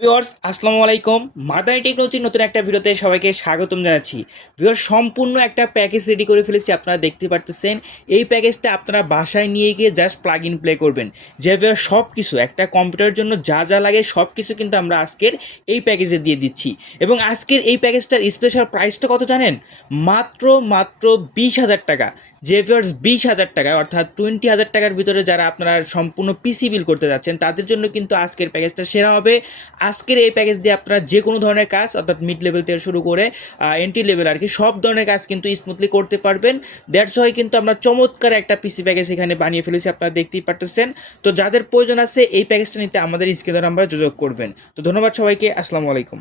Viewers আসসালামু আলাইকুম। মাদানী টেকনোলজির নতুন একটা ভিডিওতে সবাইকে স্বাগতম জানাচ্ছি। ভিউয়ার্স সম্পূর্ণ একটা প্যাকেজ রেডি করে ফেলেছি, আপনারা দেখতে পারতেছেন। এই প্যাকেজটা আপনারা বাসায় নিয়ে গিয়ে জাস্ট প্লাগ ইন প্লে করবেন। যে ভিউয়ার্স সব কিছু একটা কম্পিউটারের জন্য যা যা লাগে সব কিছু কিন্তু আমরা আজকের এই প্যাকেজে দিয়ে দিচ্ছি। এবং আজকের এই প্যাকেজটার স্পেশাল প্রাইসটা কত জানেন? মাত্র 20,000 টাকা। যে ভিউয়ার্স 20,000 টাকায় অর্থাৎ 20,000 টাকার ভিতরে যারা আপনারা সম্পূর্ণ পিসি বিল করতে যাচ্ছেন তাদের জন্য কিন্তু আজকের প্যাকেজটা সেরা হবে। আজকের এই প্যাকেজ দিয়ে আপনারা যে কোনো ধরনের কাজ অর্থাৎ মিড লেভেল থেকে শুরু করে এন্ট্রি লেভেল আর কি সব ধরনের কাজ কিন্তু স্মুথলি করতে পারবেন। দ্যাটস ওয়াই কিন্তু আমরা চমৎকার একটা পিসি প্যাকেজ এখানে বানিয়ে ফেলেছি, আপনারা দেখতেই পারতেছেন। তো যাদের প্রয়োজন আছে এই প্যাকেজটা নিতে আমাদের স্ক্রিনের নাম্বারে যোগাযোগ করবেন। তো ধন্যবাদ সবাইকে, আসসালামু আলাইকুম।